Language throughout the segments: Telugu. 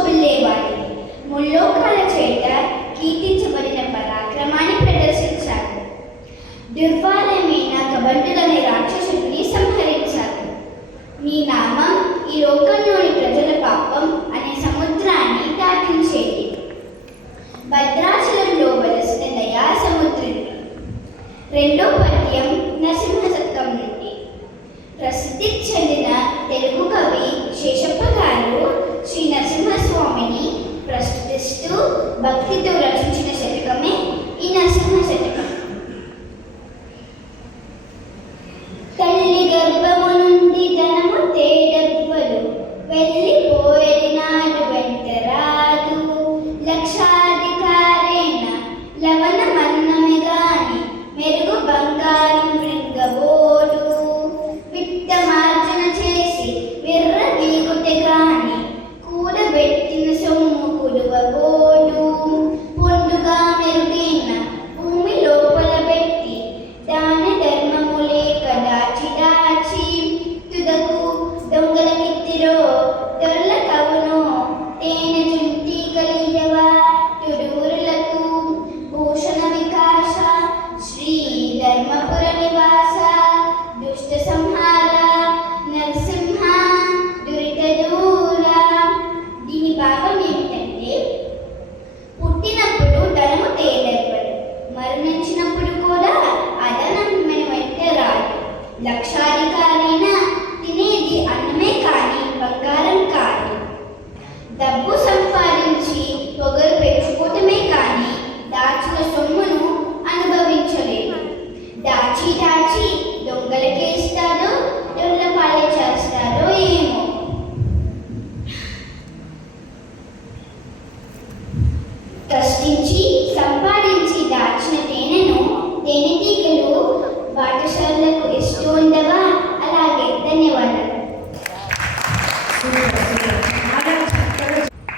శోభిల్లేవాడిని. ముల్లోకాల చేత కీర్తించబడిన పరాక్రమాన్ని ప్రదర్శించాడు. దుర్వారమైన కబంటులనే రాక్షసుడిని సంహరించాడు. నీ నామం ఈ లోకంలోని ప్రజల పాపం అనే సముద్రాన్ని దాటించేది. భద్రాచలంలో వలసిన దయా సముద్రుని. రెండో పద్యం నరసింహ శతకం నుండి. ప్రసిద్ధి చెందిన తెలుగు కవి శేషప్ప గారు శ్రీ నరసింహస్వామిని ప్రస్తుతిస్తూ భక్తితో రచించిన శతకమే ఈ నరసింహ శతకం. తల్లి గర్భము నుండి ధనము తేడవ్వలు వెళ్ళిపోయినాడు వెంటరాదు. లక్షాధికారేణ లవణమన్నమి గాని మెరుగు బంగారం మృంగబోడు. విత్తమార్జన చేసి విర్ర వీగుటె గాని కూడబెట్టిన సొమ్ము కులువబోడు. పొండుగా మెరుగైన భూమి లోపల పెట్టి దాన ధర్మము లేక దాచి దాచి తుదకు దొంగలకిత్తిరో దొరల కవునో తేనె చుంటి కలియవా తుడూరులకు. భూషణ వికాస శ్రీ ధర్మపుర నివాస దుష్ట సంహార నరసింహ దురిత దూర. దీని భాగం ఏమిటంటే, పుట్టినప్పుడు ధనము తేలెవ్వడు, మరణించినప్పుడు కూడా అధనం మన వెంట రాదు. లక్షాధికారైన తినేది అన్నమే కానీ బంగారం కాదు. డబ్బు సంపాదించి పొగరు పెంచుకోవటమే కానీ దాచిన సొమ్మును అనుభవించలేదు. దాచి దాచి దొంగలకే ఇస్తాడో దొంగల పాలే చేస్తాడో ఏమో. కష్టించి సంపాదించి దాచిన తేనెను తేనెటీగలు బాటసారులకు ఇస్తూ ఉండవా? అలాగే. ధన్యవాదాలు.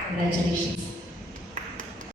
Congratulations.